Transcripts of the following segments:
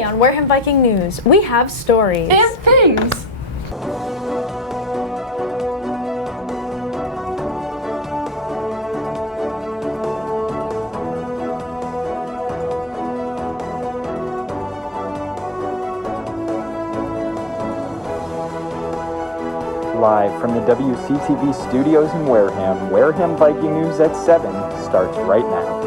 Today on Wareham Viking News, we have stories and things. Live from the WCTV studios in Wareham, Wareham Viking News at 7 starts right now.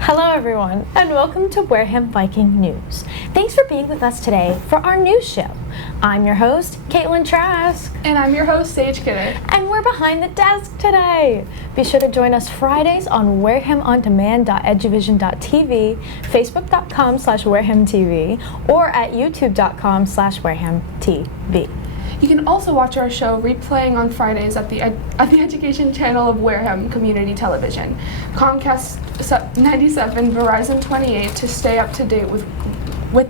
Hello everyone, and welcome to Wareham Viking News. Thanks for being with us today for our news show. I'm your host, Caitlin Trask. And I'm your host, Sage Kidder. And we're behind the desk today. Be sure to join us Fridays on warehamondemand.eduvision.tv, facebook.com/warehamtv, or at youtube.com/warehamtv. You can also watch our show replaying on Fridays at the education channel of Wareham Community Television, Comcast 97, Verizon 28 to stay up to date with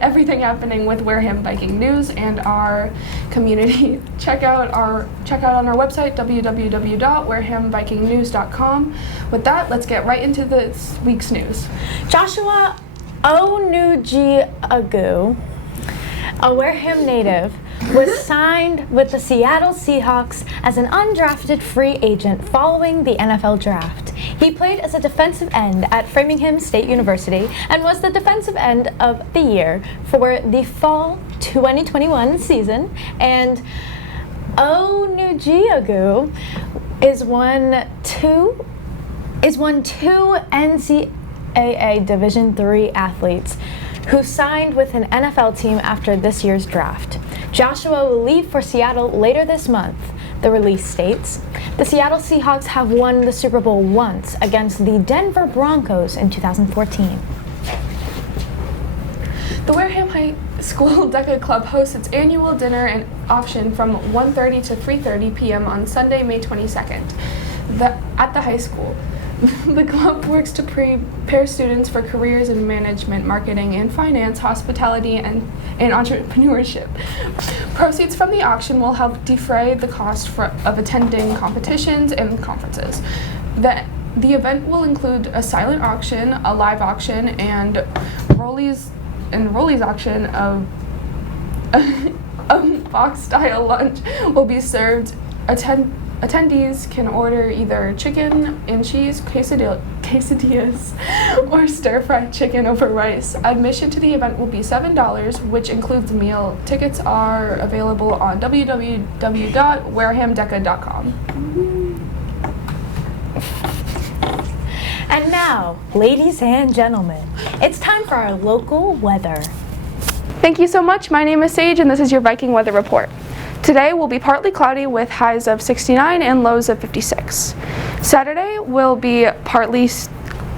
everything happening with Wareham Viking News and our community. Check out on our website, www.warehamvikingnews.com. With that, let's get right into this week's news. Joshua Onujiagu, a Wareham native, was signed with the Seattle Seahawks as an undrafted free agent following the NFL draft. He played as a defensive end at Framingham State University and was the defensive end of the year for the fall 2021 season. And Onujiagu is won two NCAA Division III athletes who signed with an NFL team after this year's draft. Joshua will leave for Seattle later this month. The release states, the Seattle Seahawks have won the Super Bowl once against the Denver Broncos in 2014. The Wareham High School Decade Club hosts its annual dinner and auction from 1:30 to 3:30 p.m. on Sunday, May 22nd at the high school. The club works to prepare students for careers in management, marketing, and finance, hospitality, and entrepreneurship. Proceeds from the auction will help defray the cost of attending competitions and conferences. The event will include a silent auction, a live auction, and Rollies auction of a box-style lunch will be served. Attendees can order either chicken and cheese quesadillas or stir-fried chicken over rice. Admission to the event will be $7, which includes a meal. Tickets are available on www.warehamdeca.com. And now, ladies and gentlemen, it's time for our local weather. Thank you so much. My name is Sage, and this is your Viking Weather Report. Today will be partly cloudy with highs of 69 and lows of 56. Saturday will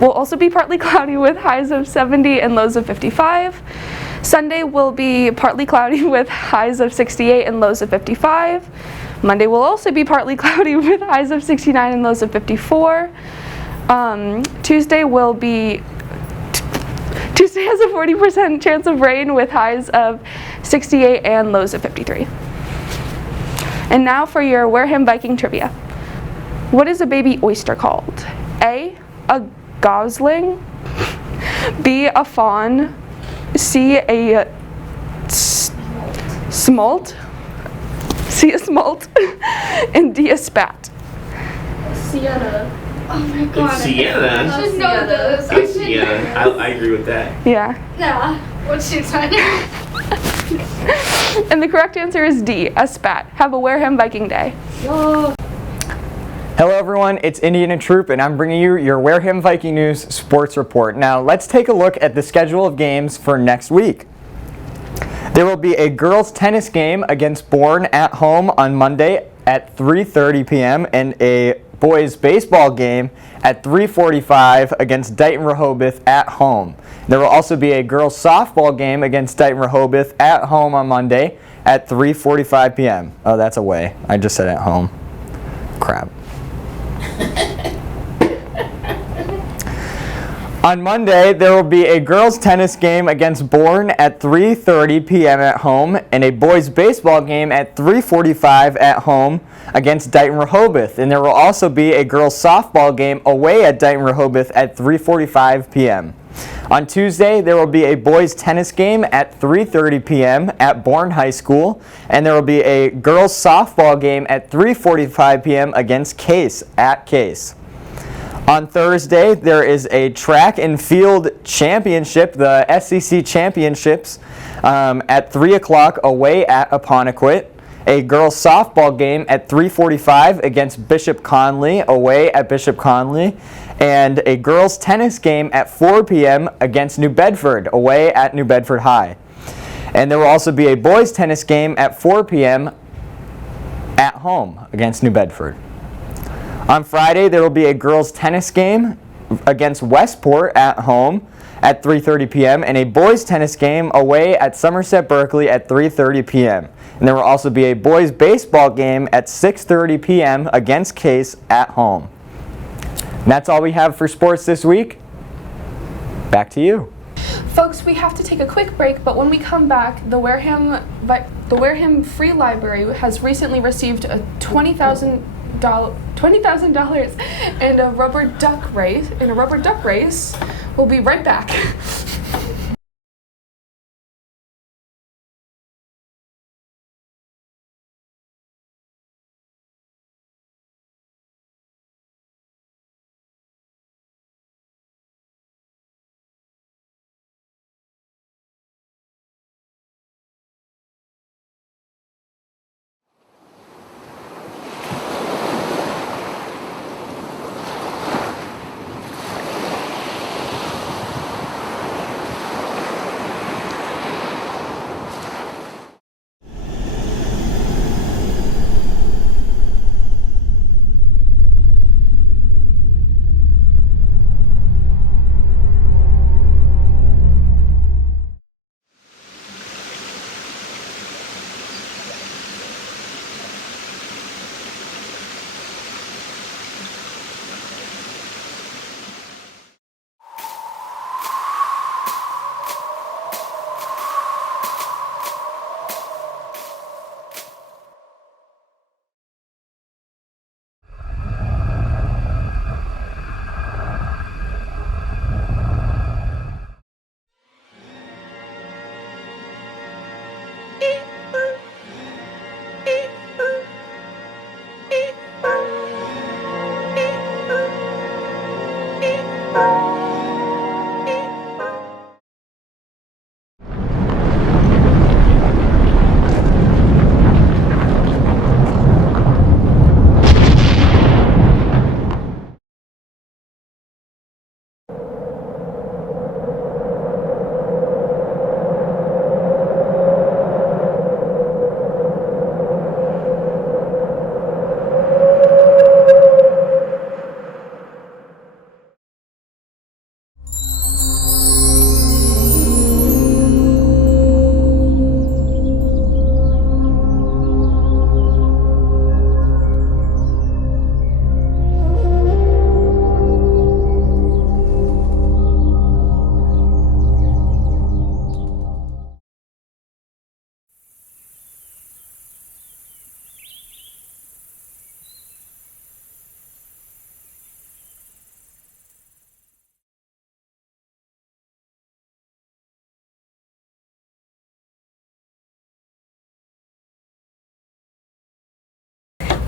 also be partly cloudy with highs of 70 and lows of 55. Sunday will be partly cloudy with highs of 68 and lows of 55. Monday will also be partly cloudy with highs of 69 and lows of 54. Tuesday has a 40% chance of rain with highs of 68 and lows of 53. And now for your Wareham Viking trivia. What is a baby oyster called? A gosling, B, a fawn, C, a smolt, and D, a spat. Sienna. Oh my god. It's Sienna. I should know this. It's Sienna. I agree with that. Yeah. What's she saying? And the correct answer is D, a spat. Have a Wareham Viking Day. Whoa. Hello everyone, it's Indiana Troop and I'm bringing you your Wareham Viking News Sports Report. Now let's take a look at the schedule of games for next week. There will be a girls tennis game against Bourne at home on Monday at 3:30 p.m. and a boys baseball game at 3:45 against Dighton Rehoboth at home. There will also be a girls softball game against Dighton Rehoboth at home on Monday at 3:45 p.m. Oh, that's away. I just said at home. Crap. On Monday, there will be a girls' tennis game against Bourne at 3:30 p.m. at home and a boys' baseball game at 3:45 at home against Dighton Rehoboth. And there will also be a girls' softball game away at Dighton Rehoboth at 3:45 p.m. On Tuesday, there will be a boys' tennis game at 3:30 p.m. at Bourne High School, and there will be a girls' softball game at 3:45 p.m. against Case at Case. On Thursday, there is a track and field championship, the SEC Championships, at 3 o'clock away at Apponequet. A girls' softball game at 3:45 against Bishop Conley, away at Bishop Conley. And a girls' tennis game at 4 p.m. against New Bedford, away at New Bedford High. And there will also be a boys' tennis game at 4 p.m. at home against New Bedford. On Friday, there will be a girls' tennis game against Westport at home at 3:30 p.m. and a boys' tennis game away at Somerset Berkeley at 3:30 p.m. And there will also be a boys' baseball game at 6:30 p.m. against Case at home. And that's all we have for sports this week. Back to you. Folks, we have to take a quick break, but when we come back, the Wareham Free Library has recently received a $20,000 in a rubber duck race. We'll be right back.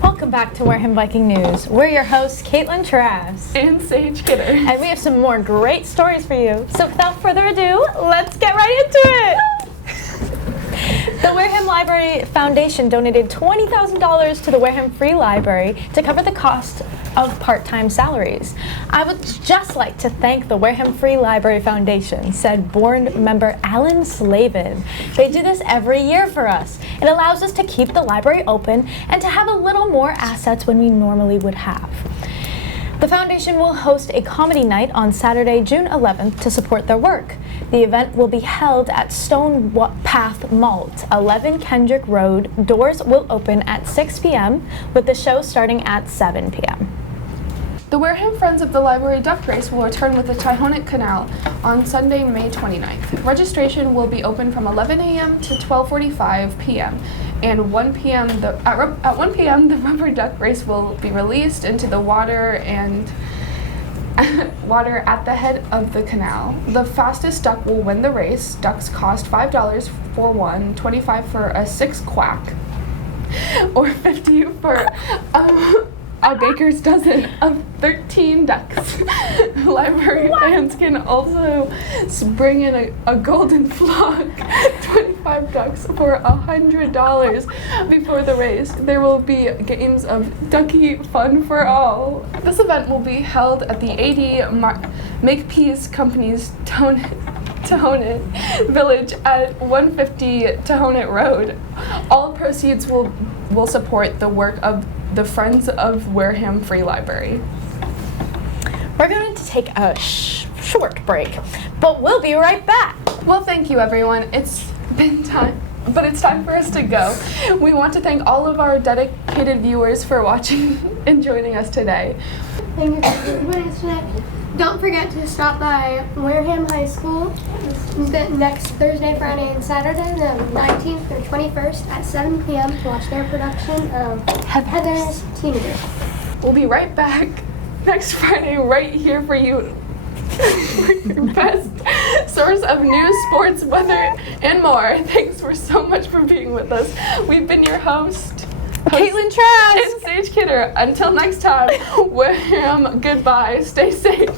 Welcome back to Wareham Viking News. We're your hosts, Caitlin Trask. And Sage Kidder. And we have some more great stories for you. So without further ado, let's get right into it. The Wareham Library Foundation donated $20,000 to the Wareham Free Library to cover the cost of part-time salaries. I would just like to thank the Wareham Free Library Foundation, said board member Alan Slavin. They do this every year for us. It allows us to keep the library open and to have a little more assets when we normally would have. The foundation will host a comedy night on Saturday, June 11th to support their work. The event will be held at Stone Path Malt, 11 Kendrick Road. Doors will open at 6 p.m. with the show starting at 7 p.m. The Wareham Friends of the Library Duck Race will return with the Tyrone Canal on Sunday, May 29th. Registration will be open from 11 a.m. to 12:45 p.m. and 1 p.m. At 1 p.m. the rubber duck race will be released into the water and at the head of the canal. The fastest duck will win the race. Ducks cost $5 for one, $25 for a 6-quack, or $50 for a baker's dozen of 13 ducks. Library fans can also bring in a golden flock, 25 ducks for $100 before the race. There will be games of ducky fun for all. This event will be held at the AD Makepeace Company's Tahonet Village at 150 Tahonet Road. All proceeds will support the work of the Friends of Wareham Free Library. We're going to take a short break, but we'll be right back. Well, thank you, everyone. It's been time, but it's time for us to go. We want to thank all of our dedicated viewers for watching and joining us today. Thank you for joining us today. Don't forget to stop by Wareham High School next Thursday, Friday, and Saturday, the 19th through 21st at 7 p.m. to watch their production of Heather's Teenager. We'll be right back next Friday right here for you. For your best source of news, sports, weather, and more. Thanks for so much for being with us. We've been your host, Caitlin Trask and Sage Kidder. Until next time, Wareham, goodbye. Stay safe.